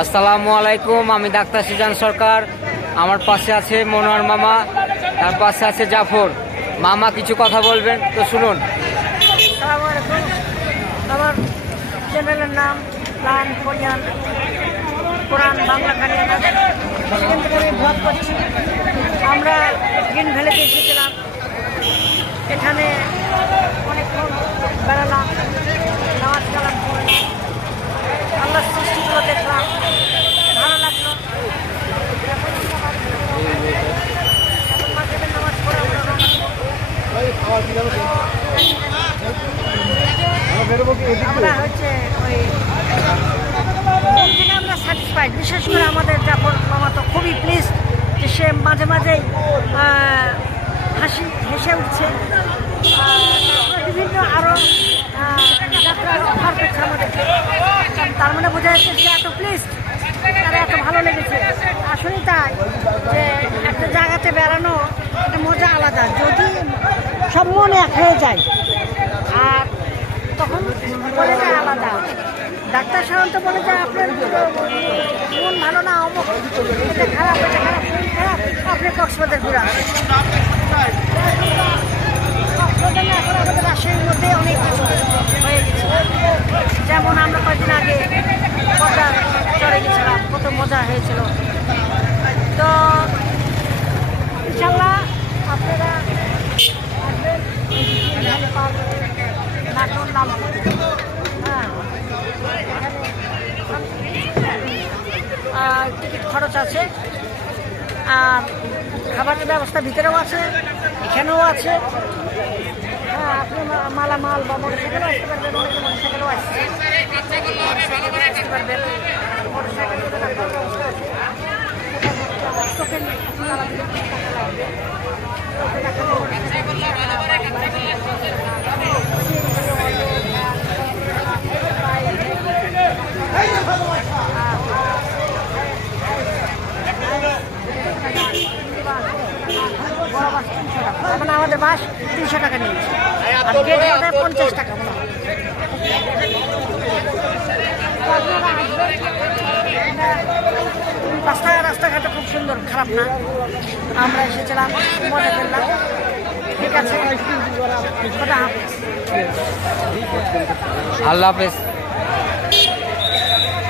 আসসালামু আলাইকুম। আমি ডাক্তার সিজান সরকার। আমার পাশে আছে মনোয়ার মামা, তার পাশে আছে জাফর মামা। কিছু কথা বলবেন তো শুনুন। আসসালামু আলাইকুম। আমার চ্যানেলের নাম লায়ন কোরিয়ান কোরআন বাংলা কানিয়ানা। সেখান থেকে আমি ব্লগ করছি। আমরা গ্রিন ভ্যালিতে এসেছিলাম, এখানে অনেকক্ষণ বেড়ালাম, নামাজ কালাম করলাম, আল্লাহ সৃষ্টিগুলো দেখলাম, ভালো লাগলো। নামাজ পড়ে আমরা হচ্ছে ওই মন থেকে আমরা স্যাটিসফাইড। বিশেষ করে আমাদের জাফর মামা তো খুবই প্লিজ যে সে মাঝে মাঝেই হেসে উঠছে। বিভিন্ন আরও যাত্রার অফার করছে আমাদেরকে। তার মানে বোঝা যাচ্ছে সে এত প্লিজ, তারা এত ভালো লেগেছে। আসলেই তাই যে একটা জায়গাতে বেড়ানো একটা মজা আলাদা, যদি সব মন এক হয়ে যায় আর তখন বলে যায় আলাদা। ডাক্তার সাধারণত বলে যায় আপনার মন ভালো না, অমুক এটা খারাপ, এটা খারাপ, শরীর খারাপ, আপনি কক্সবাজার ঘুরে আসেন। কক্সবাজার না, এখন আমাদের রাজশাহীর মধ্যে অনেক কিছু হয়ে গেছে। যেমন আমরা কয়েকদিন আগে পদ্মার চড়ে গেছিলাম, কত মজা হয়েছিল। তো ইনশাল্লাহ আপনারা আসবেন নাটন লালপুর। টিকিট খরচ আছে, আর খাবারের ব্যবস্থা ভিতরেও আছে, এখানেও আছে। হ্যাঁ, আপনি মালামাল বা মোটরসাইকেলও আসতে পারবেন, অনেকে মোটরসাইকেলও আসছে, আসতে পারবেন। মোটরসাইকেল ব্যবস্থা আছে। মানে আমাদের বাস 300 টাকা নিয়েছে, আর গেটে ওদের 50 টাকা। রাস্তাঘাটে খুব সুন্দর, খারাপ না। আমরা এসেছিলাম, মজা করলাম। ঠিক আছে, আল্লাহ হাফেজ।